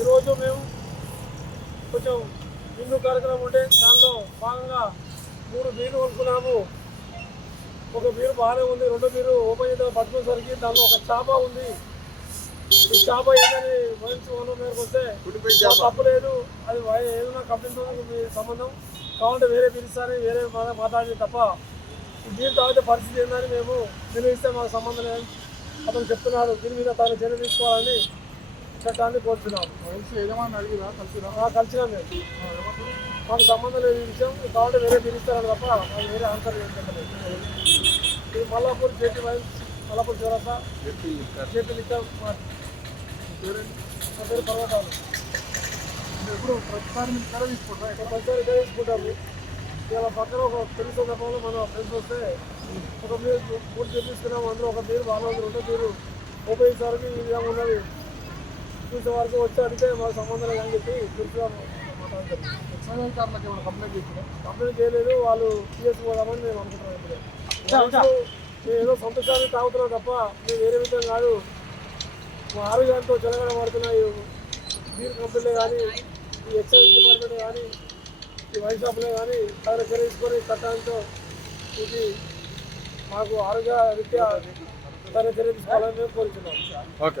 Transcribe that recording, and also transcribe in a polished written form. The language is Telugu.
ఈరోజు మేము కొంచెం హిందూ కార్యక్రమం ఉంటే దానిలో భాగంగా 3 బీర్లు కొనుక్కున్నాము. ఒక బీరు బాగానే ఉంది, 2 బీరు ఓపెన్ చేద్దాం పట్టుకునేసరికి దానిలో ఒక చేప ఉంది. ఈ చేప ఏదని మంచి ఓనర్ దగ్గరకు వస్తే తప్పు లేదు, అది ఏదైనా కంపెనీతో మీ సంబంధం కావాలంటే వేరే పిలుస్తారని వేరే మాట్లాడి తప్ప ఈ బీరు తాగితే పరిస్థితి ఏందని మేము నిర్ణయిస్తే మాకు సంబంధం లేదని అతను చెప్తున్నాడు. దీని మీద తాను చర్య తీసుకోవాలని చట్టాన్ని కోరుతున్నాము. కలిసినా మేము మాకు సంబంధం లేదు ఈ విషయం, కాబట్టి వేరే పిలుస్తారని తప్ప మాకు వేరే ఆన్సర్ చెప్పలేదు. ఇది మల్లాపూర్ జేపీ వైన్స్, మల్లాపూర్ చౌరస్తా, జేపీ లిక్కర్ మార్ట్. నా పేరు పర్వతాలు. ఎప్పుడు ప్రతిసారి మీరు ఇక్కడ తీసుకుంటారా? ప్రతిసారి ఇక్కడ తీసుకుంటాము. ఇలా పక్కన ఒక పెళ్లి సందర్భంలో మన ఫ్రెండ్స్ వస్తే ఒక మీరు 3 బీరు తీసుకున్నాము. అందులో ఒక బీరు బాగా ఉంది, 2 బీరు ఉపయోగించడానికి ఈ విధంగా ఉన్నది చూసే వరకు వచ్చి అడిగితే మాకు సంబంధం లేదని చెప్పి గుర్తుగా మాట్లాడతారు. ఎక్సైజ్కారులకు ఏమైనా కంప్లైంట్ చేస్తారా? కంప్లైంట్ చేయలేదు, వాళ్ళు పిఎస్ పోదామని మేము అనుకుంటున్నాం. ఇప్పుడు మేము ఏదో సంతోషాన్ని తాగుతున్నాం తప్ప మేము వేరే విధంగా కాదు. మా ఆరోగ్యంతో చెలగడ పడుతున్నాయి బీర్ కంపెనీలే కానీ, ఈ ఎక్సైజ్ డిపార్ట్మెంట్ కానీ, ఈ వైన్ షాపులే కానీ తగిన చర్య తీసుకొని చట్టాలతో ఇది మాకు ఆరోగ్య రీత్యా తగిన చర్య తీసుకోవాలని మేము కోరుతున్నాం. ఓకే.